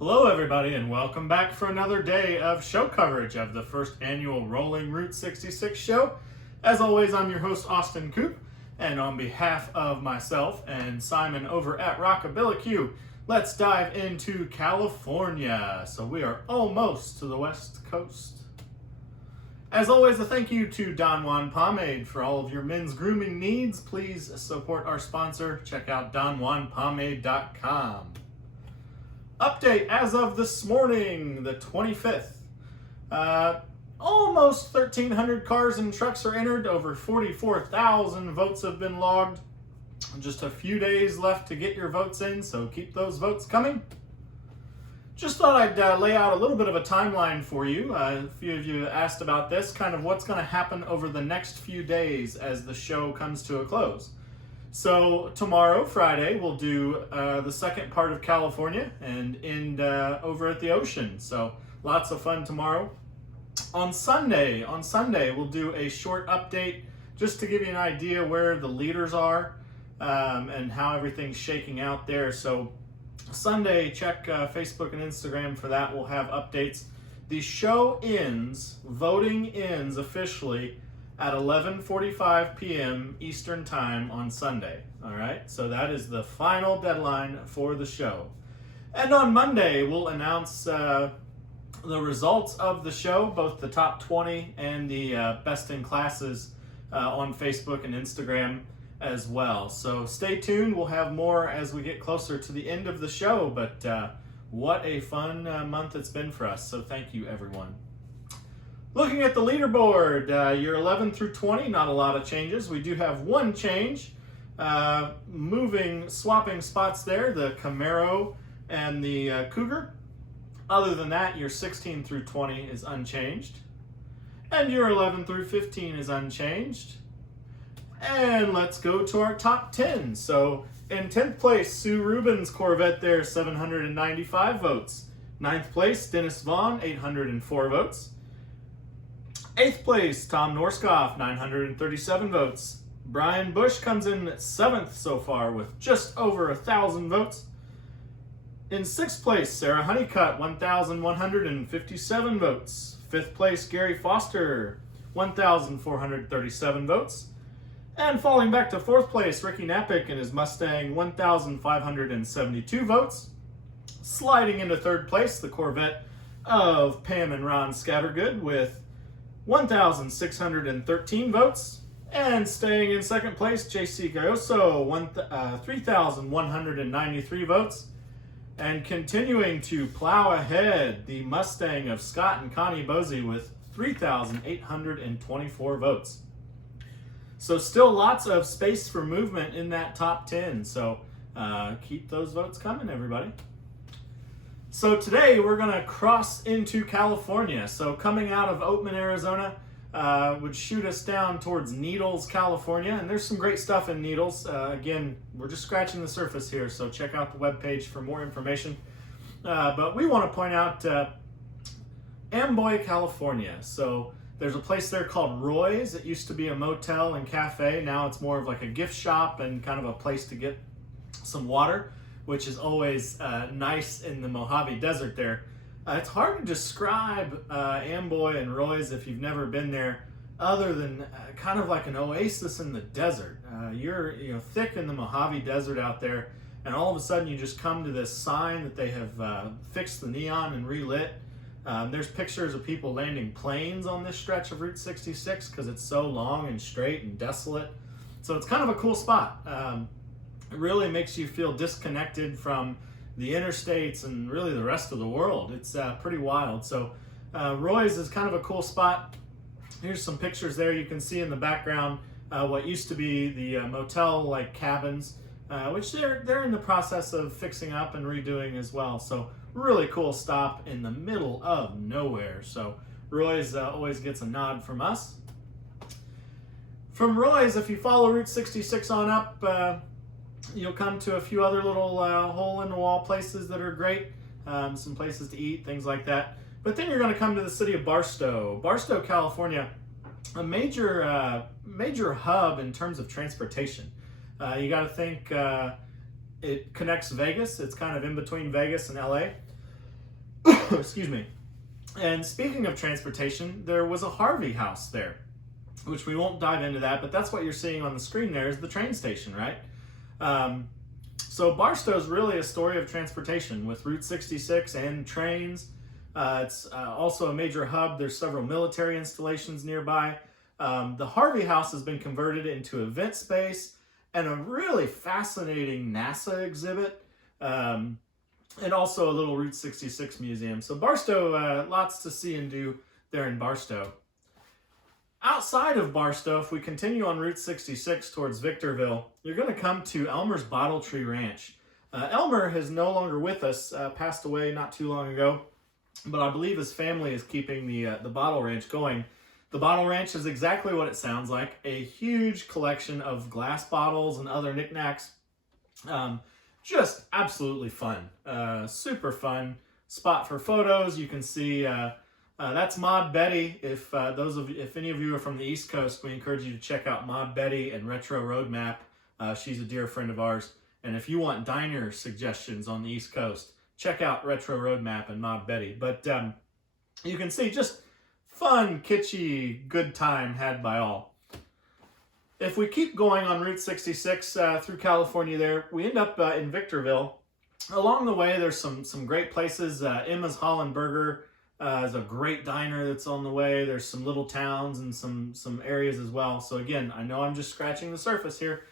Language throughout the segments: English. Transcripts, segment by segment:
Hello, everybody, and welcome back for another day of show coverage of the first annual Rolling Route 66 show. As always, I'm your host, Austin Coop, and on behalf of myself and Simon over at Rockabilly Q, let's dive into California. So we are almost to the West Coast. As always, a thank you to Don Juan Pomade for all of your men's grooming needs. Please support our sponsor. Check out DonJuanPomade.com. Update as of this morning, the 25th. Almost 1,300 cars and trucks are entered. Over 44,000 votes have been logged. Just a few days left to get your votes in, so keep those votes coming. Just thought I'd lay out a little bit of a timeline for you. A few of you asked about this, kind of what's going to happen over the next few days as the show comes to a close. So tomorrow, Friday, we'll do the second part of California and end over at the ocean. So lots of fun tomorrow. On Sunday, we'll do a short update just to give you an idea where the leaders are and how everything's shaking out there. So Sunday, check Facebook and Instagram for that. We'll have updates. The show ends, voting ends officially at 11:45 p.m. Eastern Time on Sunday. All right, so that is the final deadline for the show. And on Monday, we'll announce the results of the show, both the top 20 and the best in classes on Facebook and Instagram as well. So stay tuned. We'll have more as we get closer to the end of the show, but what a fun month it's been for us. So thank you, everyone. Looking at the leaderboard, your 11 through 20, not a lot of changes. We do have one change, swapping spots there, the Camaro and the Cougar. Other than that, your 16 through 20 is unchanged. And your 11 through 15 is unchanged. And let's go to our top 10. So in 10th place, Sue Rubin's Corvette there, 795 votes. 9th place, Dennis Vaughn, 804 votes. 8th place, Tom Norskoff, 937 votes. Brian Bush comes in at 7th so far with just over 1,000 votes. In 6th place, Sarah Honeycutt, 1,157 votes. 5th place, Gary Foster, 1,437 votes. And falling back to 4th place, Ricky Napick and his Mustang, 1,572 votes. Sliding into 3rd place, the Corvette of Pam and Ron Scattergood with 1,613 votes. And staying in 2nd place, JC Gayoso, 3,193 votes. And continuing to plow ahead, the Mustang of Scott and Connie Bosey with 3,824 votes. So still lots of space for movement in that top 10. So keep those votes coming, everybody. So today we're going to cross into California. So coming out of Oatman, Arizona, would shoot us down towards Needles, California. And there's some great stuff in Needles. Again, we're just scratching the surface here, so check out the webpage for more information. But we want to point out Amboy, California. So there's a place there called Roy's. It used to be a motel and cafe. Now it's more of like a gift shop and kind of a place to get some water, which is always nice in the Mojave Desert there. It's hard to describe Amboy and Roy's if you've never been there, other than kind of like an oasis in the desert. You're thick in the Mojave Desert out there, and all of a sudden you just come to this sign that they have fixed the neon and relit. There's pictures of people landing planes on this stretch of Route 66 because it's so long and straight and desolate. So it's kind of a cool spot. It really makes you feel disconnected from the interstates and really the rest of the world. It's pretty wild. So Roy's is kind of a cool spot. Here's some pictures there. You can see in the background what used to be the motel-like cabins, which they're in the process of fixing up and redoing as well. So really cool stop in the middle of nowhere. So Roy's always gets a nod from us. From Roy's, if you follow Route 66 on up, you'll come to a few other little hole-in-the-wall places that are great, some places to eat, things like that. But then you're going to come to the city of Barstow. Barstow, California, a major hub in terms of transportation. You got to think it connects Vegas. It's kind of in between Vegas and LA. Excuse me. And speaking of transportation, there was a Harvey House there, which we won't dive into that, but that's what you're seeing on the screen there is the train station, right? So Barstow is really a story of transportation with Route 66 and trains. It's also a major hub. There's several military installations nearby. The Harvey House has been converted into event space and a really fascinating NASA exhibit, and also a little Route 66 museum. So Barstow, lots to see and do there in Barstow. Outside of Barstow, if we continue on Route 66 towards Victorville, you're going to come to Elmer's Bottle Tree Ranch. Elmer is no longer with us, passed away not too long ago, but I believe his family is keeping the Bottle Ranch going. The Bottle Ranch is exactly what it sounds like, a huge collection of glass bottles and other knickknacks. Just absolutely fun, super fun spot for photos. You can see that's Maud Betty. If any of you are from the East Coast, we encourage you to check out Maud Betty and Retro Roadmap. She's a dear friend of ours. And if you want diner suggestions on the East Coast, check out Retro Roadmap and Maud Betty. But you can see just fun, kitschy, good time had by all. If we keep going on Route 66 through California there, we end up in Victorville. Along the way, there's some great places. Emma's Holland Burger is a great diner that's on the way. There's some little towns and some areas as well. So again, I know I'm just scratching the surface here,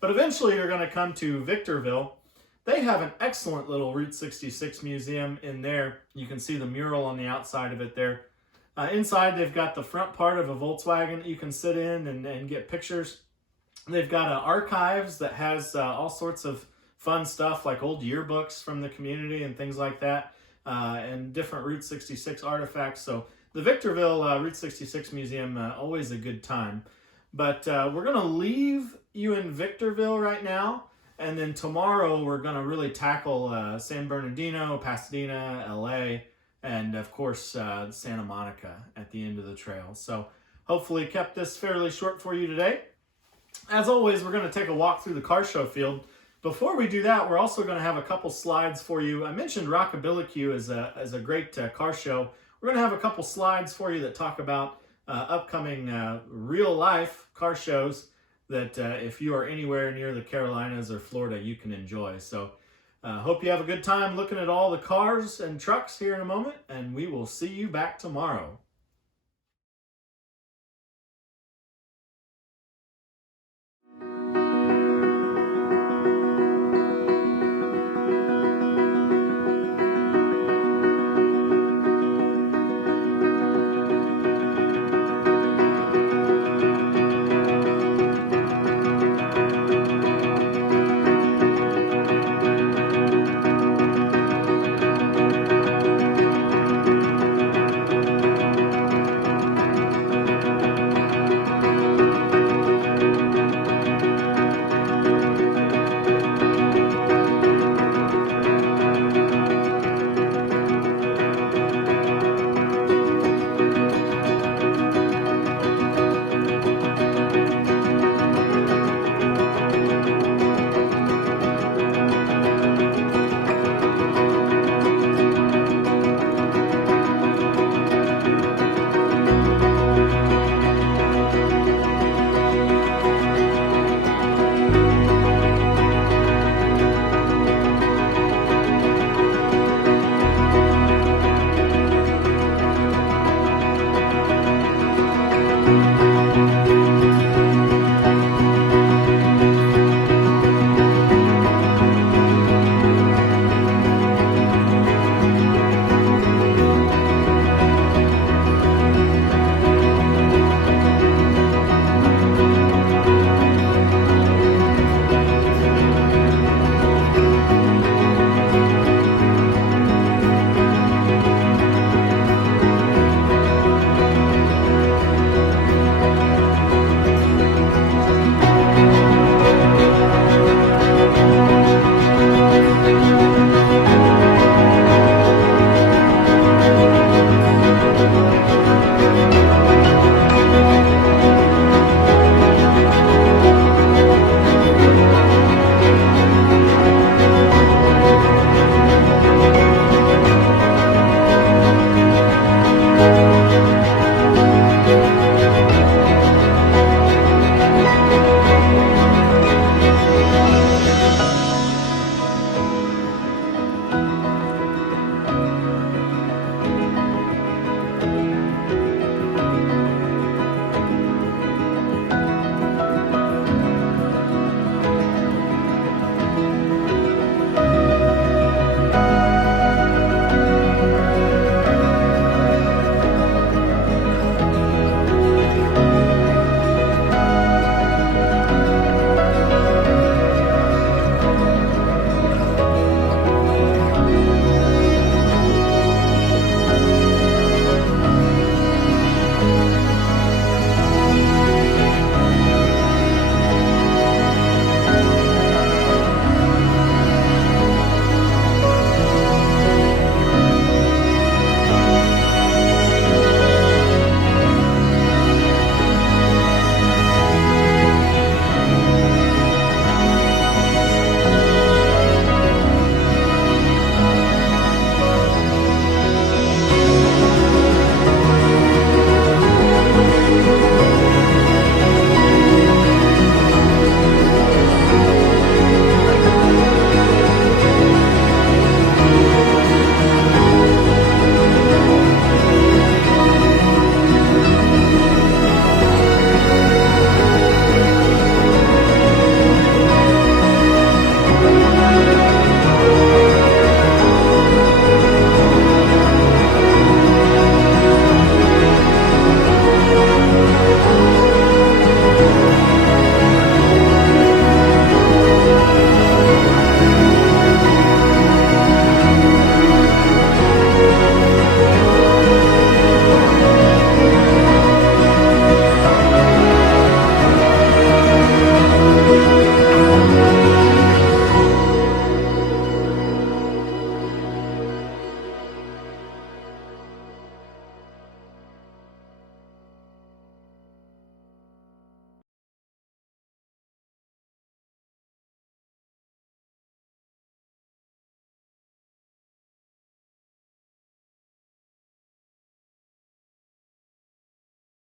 but eventually you're going to come to Victorville. They have an excellent little Route 66 museum in there. You can see the mural on the outside of it there. Inside, they've got the front part of a Volkswagen that you can sit in and get pictures. They've got archives that has all sorts of fun stuff like old yearbooks from the community and things like that, and different Route 66 artifacts. So the Victorville Route 66 Museum, always a good time. But we're going to leave you in Victorville right now, and then tomorrow we're going to really tackle San Bernardino, Pasadena, LA, and of course Santa Monica at the end of the trail. So hopefully kept this fairly short for you today. As always, we're going to take a walk through the car show field. Before we do that, we're also going to have a couple slides for you. I mentioned Rockabilly as a great car show. We're going to have a couple slides for you that talk about upcoming real life car shows that if you are anywhere near the Carolinas or Florida, you can enjoy. So hope you have a good time looking at all the cars and trucks here in a moment, and we will see you back tomorrow.